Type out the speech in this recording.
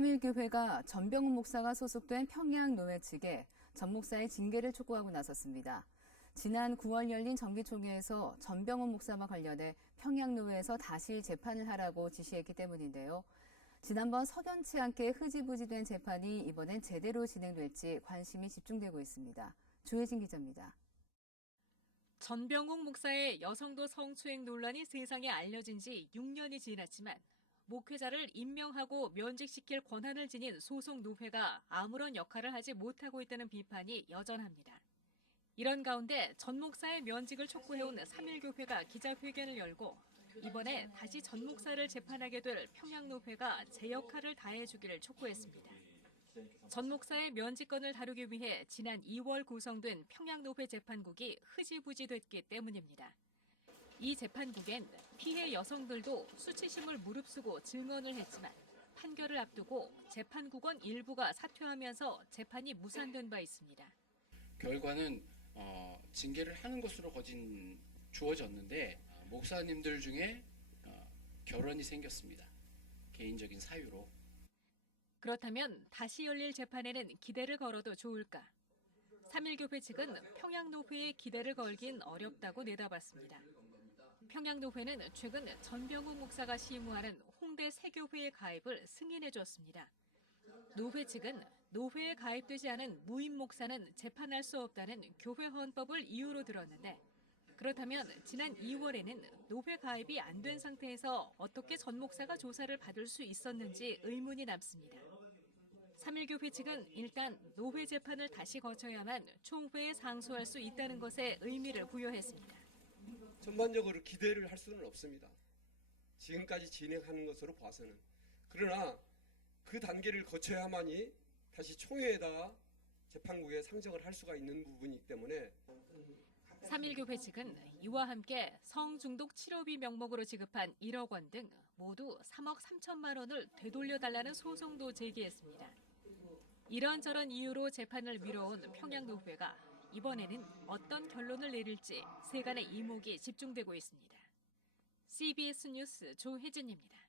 삼일교회가 전병훈 목사가 소속된 평양노회 측에 전 목사의 징계를 촉구하고 나섰습니다. 지난 9월 열린 정기총회에서 전병훈 목사와 관련해 평양노회에서 다시 재판을 하라고 지시했기 때문인데요. 지난번 석연치 않게 흐지부지된 재판이 이번엔 제대로 진행될지 관심이 집중되고 있습니다. 조혜진 기자입니다. 전병훈 목사의 여성도 성추행 논란이 세상에 알려진 지 6년이 지났지만 목회자를 임명하고 면직시킬 권한을 지닌 소속 노회가 아무런 역할을 하지 못하고 있다는 비판이 여전합니다. 이런 가운데 전 목사의 면직을 촉구해온 삼일교회가 기자회견을 열고 이번에 다시 전 목사를 재판하게 될 평양노회가 제 역할을 다해주기를 촉구했습니다. 전 목사의 면직건을 다루기 위해 지난 2월 구성된 평양노회 재판국이 흐지부지됐기 때문입니다. 이 재판국엔 피해 여성들도 수치심을 무릅쓰고 증언을 했지만 판결을 앞두고 재판국원 일부가 사퇴하면서 재판이 무산된 바 있습니다. 결과는 징계를 하는 것으로 주어졌는데 목사님들 중에 결혼이 생겼습니다. 개인적인 사유로. 그렇다면 다시 열릴 재판에는 기대를 걸어도 좋을까? 삼일교회 측은 평양노회에 기대를 걸긴 어렵다고 내다봤습니다. 평양노회는 최근 전병훈 목사가 시무하는 홍대 세교회의 가입을 승인해줬습니다. 노회 측은 노회에 가입되지 않은 무임 목사는 재판할 수 없다는 교회 헌법을 이유로 들었는데 그렇다면 지난 2월에는 노회 가입이 안 된 상태에서 어떻게 전 목사가 조사를 받을 수 있었는지 의문이 남습니다. 삼일교회 측은 일단 노회 재판을 다시 거쳐야만 총회에 상소할 수 있다는 것에 의미를 부여했습니다. 전반적으로 기대를 할 수는 없습니다. 지금까지 진행하는 것으로 봐서는. 그러나 그 단계를 거쳐야만이 다시 총회에다가 재판국에 상정을 할 수가 있는 부분이기 때문에 삼일교회 측은 이와 함께 성중독 치료비 명목으로 지급한 1억 원 등 모두 3억 3천만 원을 되돌려달라는 소송도 제기했습니다. 이런저런 이유로 재판을 미뤄온 평양노회가 이번에는 어떤 결론을 내릴지 세간의 이목이 집중되고 있습니다. CBS 뉴스 조혜진입니다.